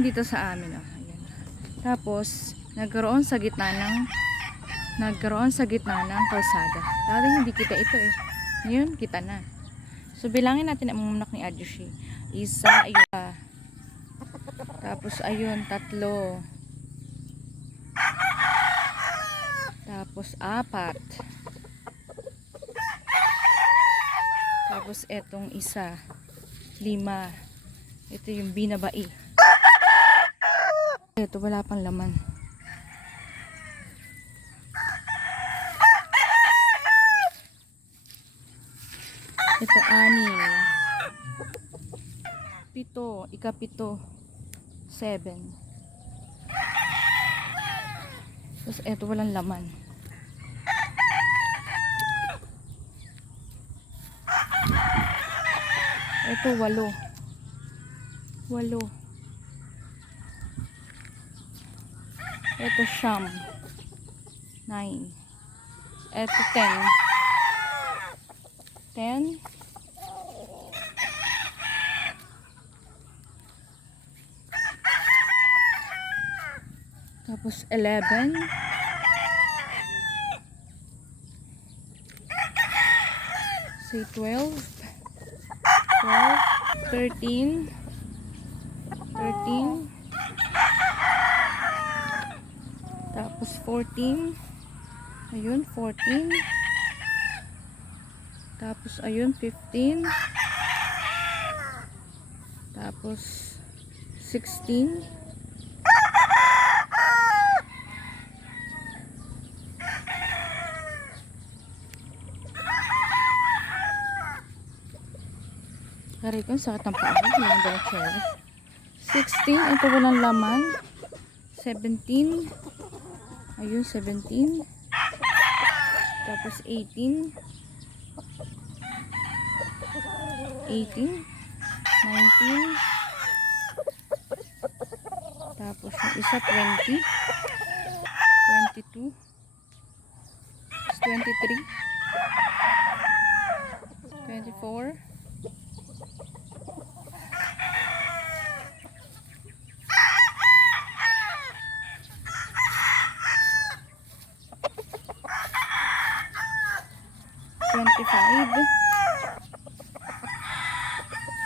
yan dito sa amin. Oh. Ayan. Tapos, nagkaroon sa gitna ng kalsada. Dati hindi kita ito eh. Ngayon, kita na. So, bilangin natin ang munak ni Ajushi. Isa, ayun. Tapos, ayun, 3. Tapos, 4. Tapos, etong isa, 5. Ito yung binabai. Ito, wala pang laman. Ito, 6. 7. Ika-7. 7. Tapos, ito, walang laman. Ito, 8. 8. Ito, 9. Ito, 10. 10. Tapos 11. Say 12. 13. 13. Tapos 14. Ayun, 14. Tapos ayun, 15. Tapos 16. Aray ko, sakit ng paa. Hindi ng chair. 16. Ito walang laman. 17. Ayun, 17. Tapos 18. 18. 19. Tapos yung isa, 20. 22. 23. 24. 25,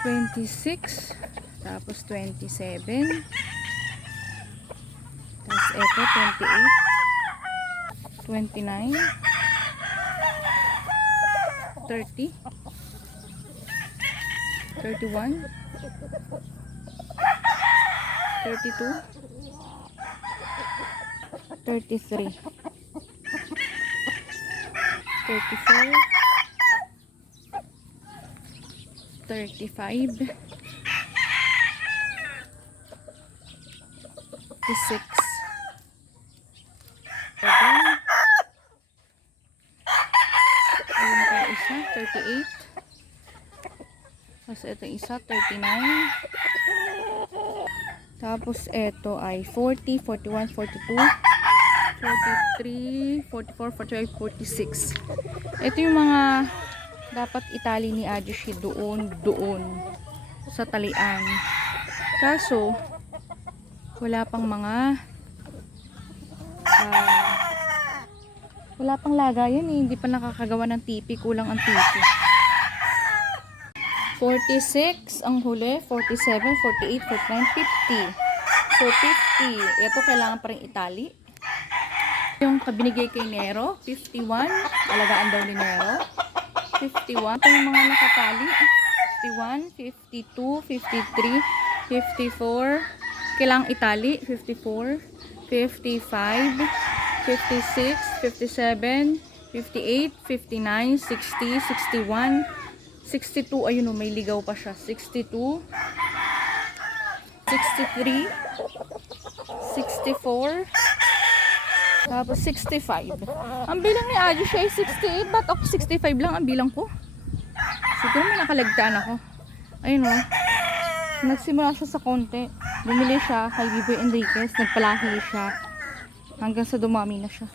26, tapos 27, tapos ito 28, 29, 30, 31, 32, 33, 34, 35, 36, ayun pa isa, 38, tapos ito isa, 39, tapos ito ay 40, 41, 42, 43, 44, 45, 46. Ito yung mga dapat itali ni Ajushi doon sa talian. Kaso wala pang mga wala pang lagayan eh. Hindi pa nakakagawa ng tipi. Kulang ang tipi. 46 ang huli. 47, 48, 49, 50. So 50. Ito kailangan pa rin itali. Yung kabinigay kay Nero, 51. Alagaan daw ni Nero. 51. Ito yung mga nakatali. 51, 52, 53, 54. Kailangang itali. 54, 55, 56, 57, 58, 59, 60, 61, 62. Ayun o, may ligaw pa siya. 62, 63, 64, tapos 65. Ang bilang ni Ajushi ay 68. Ba't ako 65 lang ang bilang ko? Siguro may nakalagtaan ako. Ayun o. Nagsimula siya sa konti. Bumili siya kay Biboy Enriquez. Nagpalahi siya. Hanggang sa dumami na siya.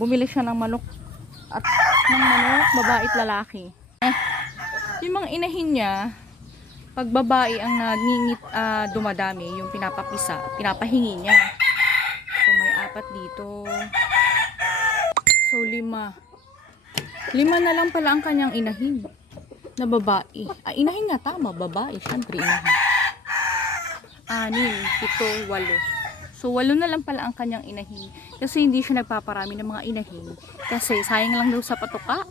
Bumili siya ng manok. At ng manok, babae at lalaki. ang inahin niya, pag babae ang nangingit, dumadami, yung pinapahingi niya. So, may 4 dito. So, 5. 5 na lang pala ang kanyang inahin na babae. Inahin nga, tama, babae. Siyempre, inahin. 6, 7, 8. So, 8 na lang pala ang kanyang inahin. Kasi hindi siya nagpaparami ng mga inahin. Kasi sayang lang daw sa patuka.